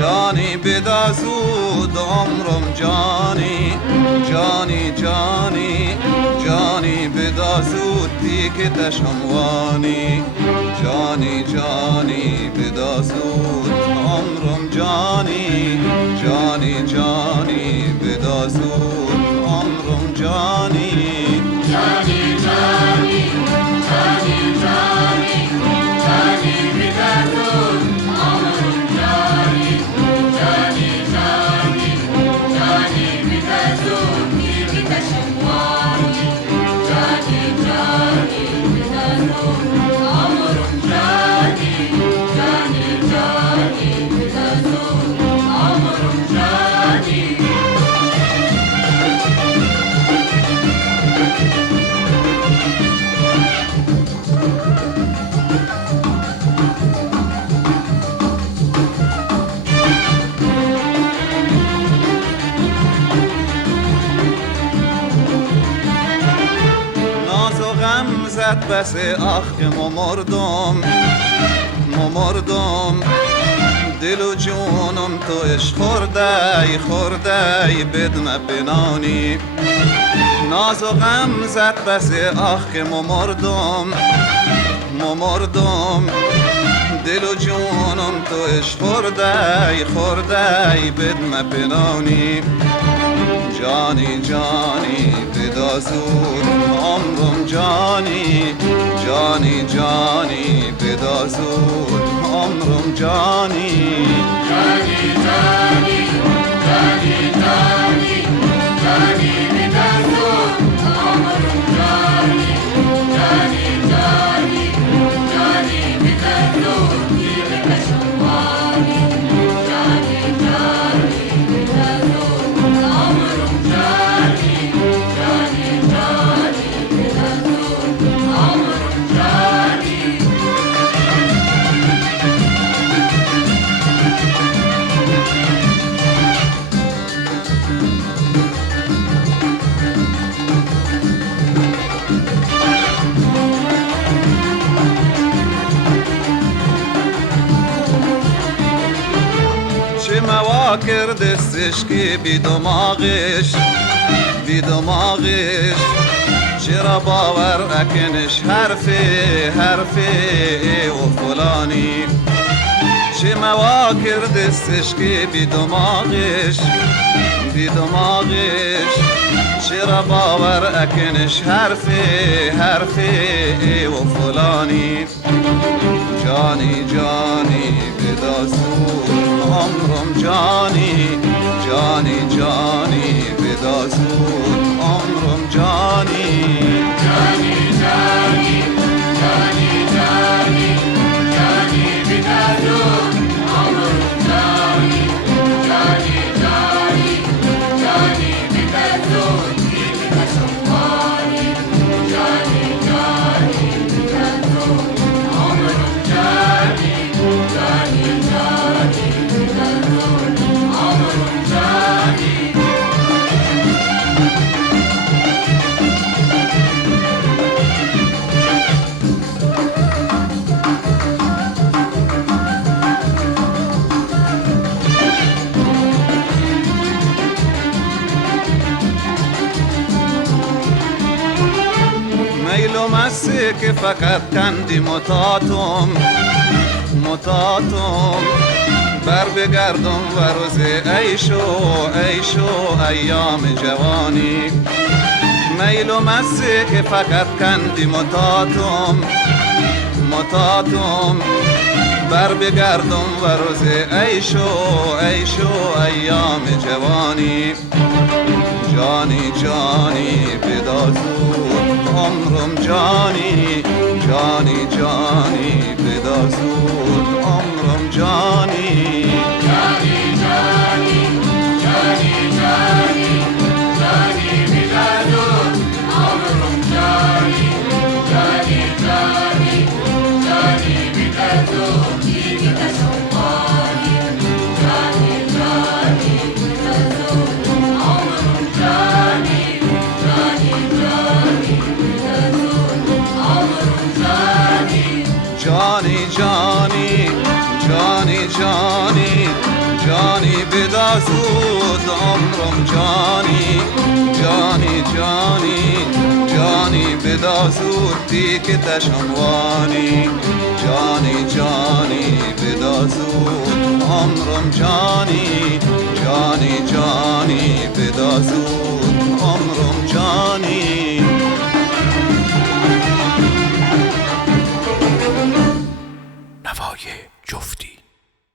جانی بدا زود عمرم جانی جانی بدا زود دیگه تشموانی جانی بدا زود عمرم جانی بدا زود عمرم جانی زد بس آخ که مردم دل و جونم توش خورده بدم بنانی ناز و غم زد بس آخ که مردم دل و جونم توش خورده بدم بنانی جانی بدا زود عمرم جانی بدا زود عمرم جانی مواکر دستش که بی دماغش چرا باور اکنش حرفه و فلانی چه مواکر دستش که بی دماغش چرا باور اکنش حرفه و فلانی جانی بدا زود عمرم جانی بدا زود عمرم جانی بدا زود عمرم جانی بدا زود دیگه شماری جانی بدا زود عمرم جانی میل و مستی که فقط کندی متاتم بر بگردم و روز عیشو ایام جوانی میل و مستی که فقط کندی متاتم بر بگردم و روز عیشو ایام جوانی جانی بدا زود عمرم جانی بدا زود عمرم جانی جانی جانی جانی جانی بدا زودی که تشموانی جانی جانی بدا زود عمرم جانی جانی جانی بدا زود عمرم جانی نوای جفتی